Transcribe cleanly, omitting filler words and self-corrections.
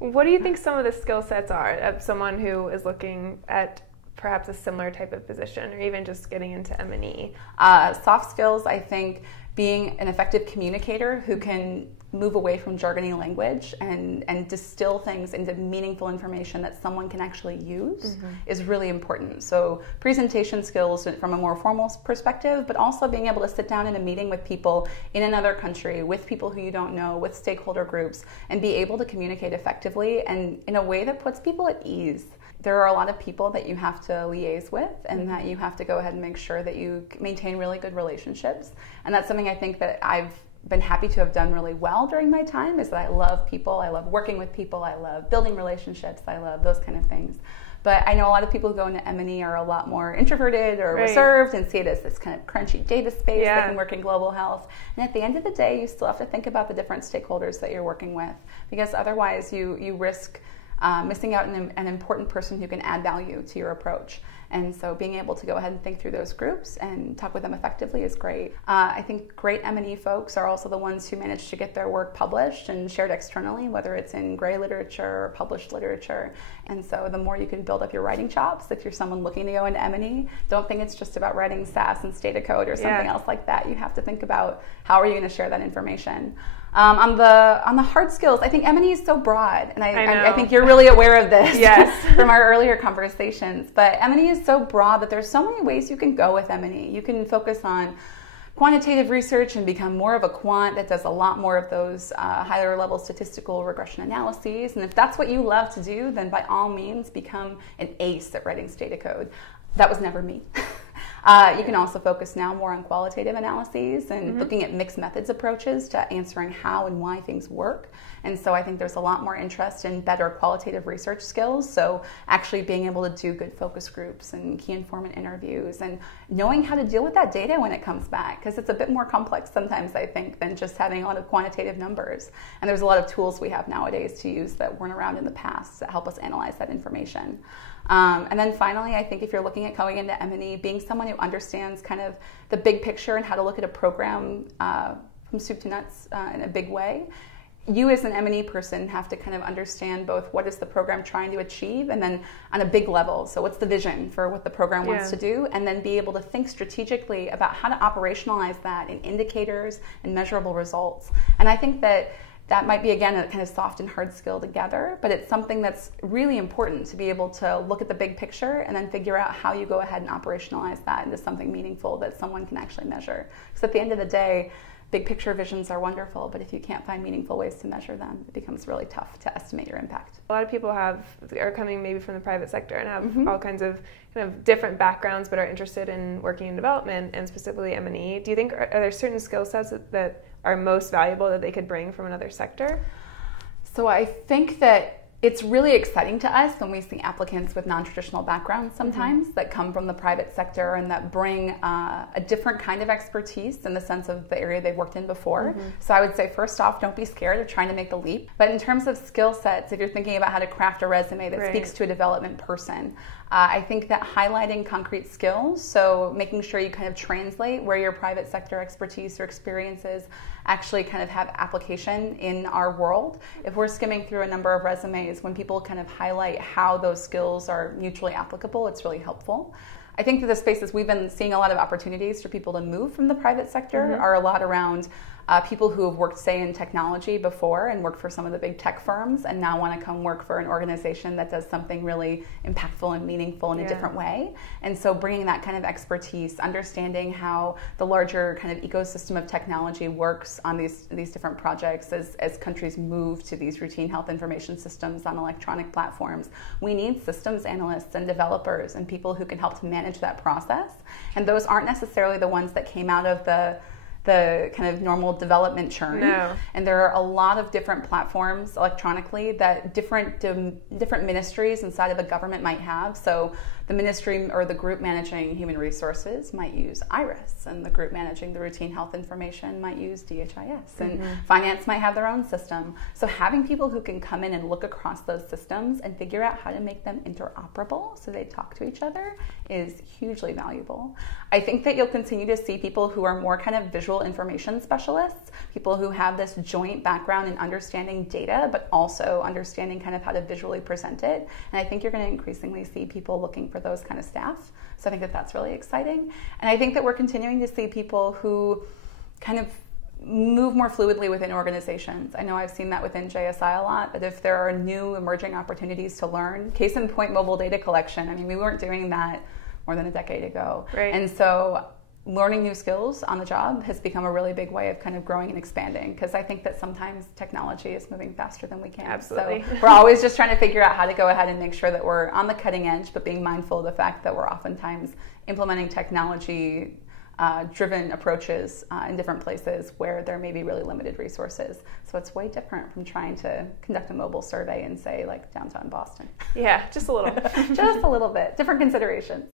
What do you think some of the skill sets are of someone who is looking at perhaps a similar type of position, or even just getting into M&E? Soft skills, I think, being an effective communicator who can move away from jargony language and distill things into meaningful information that someone can actually use is really important. So presentation skills from a more formal perspective, but also being able to sit down in a meeting with people in another country, with people who you don't know, with stakeholder groups, and be able to communicate effectively and in a way that puts people at ease. There are a lot of people that you have to liaise with, and that you have to go ahead and make sure that you maintain really good relationships. And that's something I think that I've been happy to have done really well during my time, is that I love people, I love working with people, I love building relationships, I love those kind of things. But I know a lot of people who go into M&E are a lot more introverted or reserved and see it as this kind of crunchy data space that can work in global health. And at the end of the day, you still have to think about the different stakeholders that you're working with, because otherwise you risk missing out on an important person who can add value to your approach. And so being able to go ahead and think through those groups and talk with them effectively is great. I think great M&E folks are also the ones who manage to get their work published and shared externally, whether it's in gray literature or published literature. And so the more you can build up your writing chops, if you're someone looking to go into M&E, don't think it's just about writing SAS and Stata code or something else like that. You have to think about how are you going to share that information. On the hard skills, I think M&E is so broad, and I think you're really aware of this from our earlier conversations. But M&E is so broad that there's so many ways you can go with M&E. You can focus on quantitative research and become more of a quant that does a lot more of those higher level statistical regression analyses. And if that's what you love to do, then by all means become an ace at writing Stata code. That was never me. You can also focus now more on qualitative analyses and looking at mixed methods approaches to answering how and why things work. And so I think there's a lot more interest in better qualitative research skills. So actually being able to do good focus groups and key informant interviews and knowing how to deal with that data when it comes back, because it's a bit more complex sometimes, I think, than just having a lot of quantitative numbers. And there's a lot of tools we have nowadays to use that weren't around in the past that help us analyze that information. And then finally, I think if you're looking at going into M&E, being someone who understands kind of the big picture and how to look at a program from soup to nuts in a big way, you as an M&E person have to kind of understand both what is the program trying to achieve and then on a big level. So what's the vision for what the program wants to do, and then be able to think strategically about how to operationalize that in indicators and measurable results. And I think that might be, again, a kind of soft and hard skill together, but it's something that's really important to be able to look at the big picture and then figure out how you go ahead and operationalize that into something meaningful that someone can actually measure. Because at the end of the day, big picture visions are wonderful, but if you can't find meaningful ways to measure them, it becomes really tough to estimate your impact. A lot of people are coming maybe from the private sector and have all kinds of kind of different backgrounds, but are interested in working in development and specifically M&E. Do you think are there certain skill sets that are most valuable that they could bring from another sector? So I think that it's really exciting to us when we see applicants with non-traditional backgrounds sometimes that come from the private sector and that bring a different kind of expertise in the sense of the area they've worked in before. So I would say, first off, don't be scared of trying to make the leap. But in terms of skill sets, if you're thinking about how to craft a resume that speaks to a development person, I think that highlighting concrete skills, so making sure you kind of translate where your private sector expertise or experiences actually kind of have application in our world. If we're skimming through a number of resumes, when people kind of highlight how those skills are mutually applicable, it's really helpful. I think that the spaces we've been seeing a lot of opportunities for people to move from the private sector are a lot around people who have worked, say, in technology before and worked for some of the big tech firms and now want to come work for an organization that does something really impactful and meaningful in a different way. And so bringing that kind of expertise, understanding how the larger kind of ecosystem of technology works on these different projects as countries move to these routine health information systems on electronic platforms. We need systems analysts and developers and people who can help to manage that process. And those aren't necessarily the ones that came out of the kind of normal development churn. No. And there are a lot of different platforms electronically that different ministries inside of a government might have. So the ministry or the group managing human resources might use IRIS, and the group managing the routine health information might use DHIS, and finance might have their own system. So having people who can come in and look across those systems and figure out how to make them interoperable so they talk to each other is hugely valuable. I think that you'll continue to see people who are more kind of visual digital information specialists, people who have this joint background in understanding data, but also understanding kind of how to visually present it. And I think you're going to increasingly see people looking for those kind of staff. So I think that that's really exciting. And I think that we're continuing to see people who kind of move more fluidly within organizations. I know I've seen that within JSI a lot, that if there are new emerging opportunities to learn, case in point, mobile data collection. I mean, we weren't doing that more than a decade ago. Right. And so learning new skills on the job has become a really big way of kind of growing and expanding, because I think that sometimes technology is moving faster than we can. Absolutely. So we're always just trying to figure out how to go ahead and make sure that we're on the cutting edge, but being mindful of the fact that we're oftentimes implementing technology driven approaches in different places where there may be really limited resources. So it's way different from trying to conduct a mobile survey in, say, like downtown Boston. Yeah, just a little. Just a little bit. Different considerations.